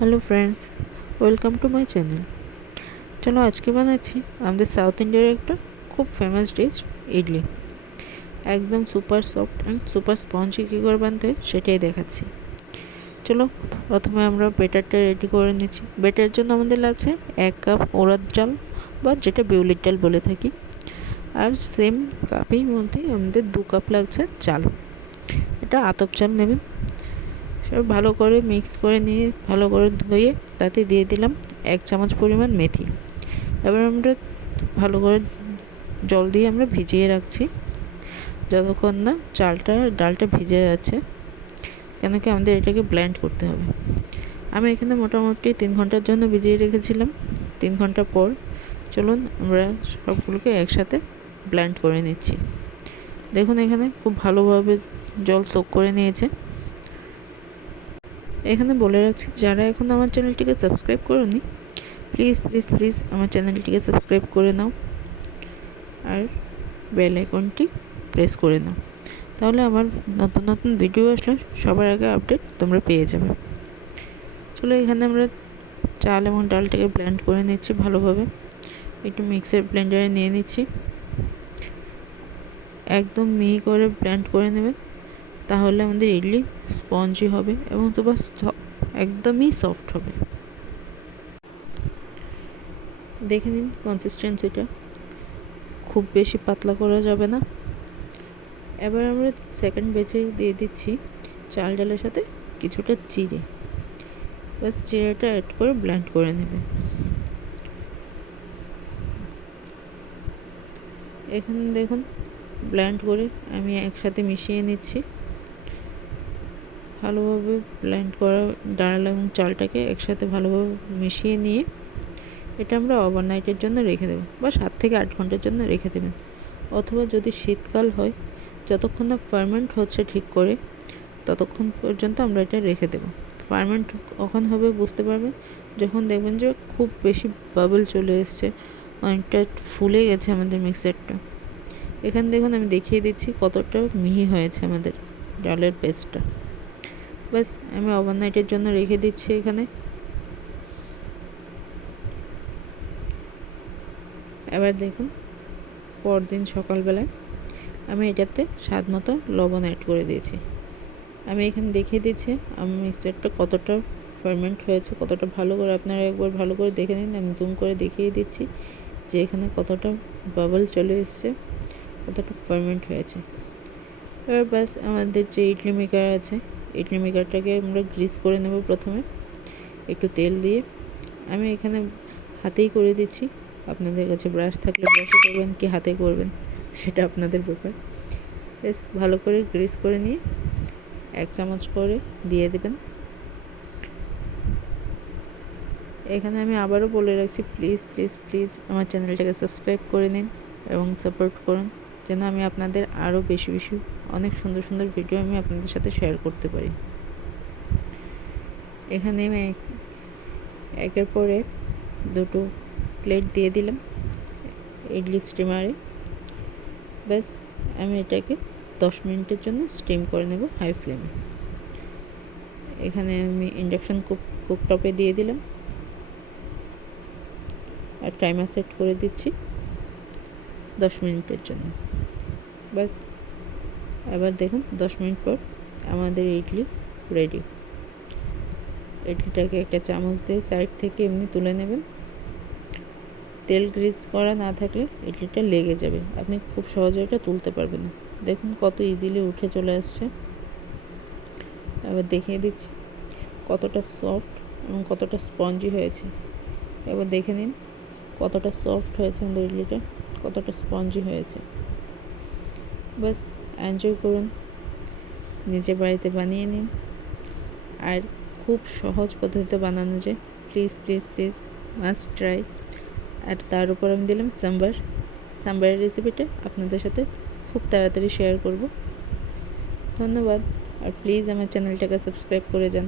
Hello friends, welcome to my channel. चलो आज के বানাচ্ছি আমাদের সাউথ ইন্ডিয়ার একটা খুব ফেমাস ডিশ ইডলি। একদম super soft and super spongy কী করে বানাতে হয় সেটাই দেখাচ্ছি। চলো প্রথমে আমরা ব্যাটারটা রেডি করে নিচ্ছি। ব্যাটারের জন্য আমাদের লাগছে 1 কাপ উড়দ ডাল বা যেটা বিউলির ডাল বলে থাকি, আর সেম কাপের মধ্যে আমাদের 2 কাপ লাগছে চাল। এটা আতপ চাল নেবেন। সব ভালো করে মিক্স করে নিয়ে ভালো করে ধুয়ে তাতে দিয়ে দিলাম 1 চামচ পরিমাণ মেথি। এবার আমরা ভালো করে জল দিয়ে আমরা ভিজিয়ে রাখছি যতক্ষণ না চালটা ডালটা ভিজে যাচ্ছে, কেন কি আমাদের এটাকে ব্লেন্ড করতে হবে। আমি এখানে মোটামুটি 3 ঘন্টার জন্য ভিজিয়ে রেখেছিলাম। 3 ঘন্টা পর চলুন আমরা সবগুলোকে একসাথে ব্লেন্ড করে নিচ্ছি। দেখুন এখানে খুব ভালোভাবে জল সোক করে নিয়েছে। এখানে বলে রাখছি, যারা এখন আমার চ্যানেলটিকে সাবস্ক্রাইব করোনি প্লিজ প্লিজ প্লিজ আমার চ্যানেলটিকে সাবস্ক্রাইব করে নাও আর বেল আইকনটি প্রেস করে নাও, তাহলে আমার নতুন নতুন ভিডিও আসলে সবার আগে আপডেট তোমরা পেয়ে যাবে। চলো এখানে আমরা চাল এবং ডালটাকে ব্লেন্ড করে নিচ্ছি ভালোভাবে। একটু মিক্সার ব্লেন্ডারে নিয়ে নিচ্ছি। একদম মিহি করে ব্লেন্ড করে নেবেন, তাহলে আমাদের ইডলি স্পঞ্জি হবে এবং তোমার একদমই সফট হবে। দেখে নিন কনসিস্টেন্সিটা, খুব বেশি পাতলা করা যাবে না। এবার আমরা সেকেন্ড ব্যাচে দিয়ে দিচ্ছি চাল ডালের সাথে কিছুটা চিড়ে। বাস চিড়েটা অ্যাড করে ব্লেন্ড করে নেবেন। এখানে দেখুন ব্লেন্ড করে আমি একসাথে মিশিয়ে নিচ্ছি। ভালোভাবে ব্লেন্ড করা ডাল এবং চালটাকে একসাথে ভালোভাবে মিশিয়ে নিয়ে এটা আমরা ওভারনাইটের জন্য রেখে দেবো বা 7 থেকে 8 ঘন্টার জন্য রেখে দেবেন। অথবা যদি শীতকাল হয়, যতক্ষণ না ফার্মেন্ট হচ্ছে ঠিক করে ততক্ষণ পর্যন্ত আমরা এটা রেখে দেবো। ফার্মেন্ট কখন হবে বুঝতে পারবেন যখন দেখবেন যে খুব বেশি বাবল চলে এসছে, অনেকটা ফুলে গেছে আমাদের মিক্সারটা। এখানে দেখুন আমি দেখিয়ে দিচ্ছি কতটা মিহি হয়েছে আমাদের ডালের পেস্টটা। বাস আমি ওভারনাইটের জন্য রেখে দিচ্ছি এখানে। এবার দেখুন পরদিন সকালবেলায় আমি এটাতে স্বাদ মতো লবণ অ্যাড করে দিয়েছি। আমি এখানে দেখিয়ে দিচ্ছি আমার মিক্সচারটা কতটা ফার্মেন্ট হয়েছে, কতটা ভালো করে আপনারা একবার ভালো করে দেখে নিন। আমি জুম করে দেখিয়ে দিচ্ছি যে এখানে কতটা বাবল চলে এসছে, কতটা ফার্মেন্ট হয়েছে। এবার ব্যাস আমাদের যে ইডলি মেকার আছে, ইডলি মেকারটাকে আমরা গ্রিস করে নেব প্রথমে একটু তেল দিয়ে। আমি এখানে হাতেই করে দিচ্ছি, আপনাদের কাছে ব্রাশ থাকলে ব্রাশে করবেন কি হাতে করবেন সেটা আপনাদের ব্যাপার। বেশ ভালো করে গ্রিস করে নিয়ে 1 চামচ করে দিয়ে দেবেন। এখানে আমি আবারও বলে রাখছি, প্লিজ প্লিজ প্লিজ আমার চ্যানেলটাকে সাবস্ক্রাইব করে নিন এবং সাপোর্ট করুন, যেন আমি আপনাদের আরও বেশি বেশি অনেক সুন্দর সুন্দর ভিডিও আমি আপনাদের সাথে শেয়ার করতে পারি। এখানে আমি একের পরে 2টো প্লেট দিয়ে দিলাম ইডলি স্টিমারে। ব্যাস আমি এটাকে 10 মিনিটের জন্য স্টিম করে নেব হাই ফ্লেমে। এখানে আমি ইন্ডাকশন কুকটপে দিয়ে দিলাম আর টাইমার সেট করে দিচ্ছি 10 মিনিটের জন্য। ব্যাস এবার দেখুন 10 মিনিট পর আমাদের ইডলি রেডি। ইডলিটাকে একটা চামচ দিয়ে সাইড থেকে এমনি তুলে নেবেন। তেল গ্রিস করা না থাকলে ইডলিটা লেগে যাবে, আপনি খুব সহজে এটা তুলতে পারবেন না। দেখুন কত ইজিলি উঠে চলে আসছে। এবার দেখিয়ে দিচ্ছি কতটা সফট এবং কতটা স্পঞ্জি হয়েছে। এবার দেখে নিন কতটা সফট হয়েছে আমাদের ইডলিটা, কতটা স্পঞ্জি হয়েছে। বাস এনজয় করুন, নিজের বাড়িতে বানিয়ে নিন। আর খুব সহজ পদ্ধতিতে বানানো যায়। Please please please must try. আর তার উপর আমি দিলাম সাম্বারের রেসিপিটা আপনাদের সাথে খুব তাড়াতাড়ি শেয়ার করব। ধন্যবাদ। আর প্লিজ আমার চ্যানেলটাকে সাবস্ক্রাইব করে যান।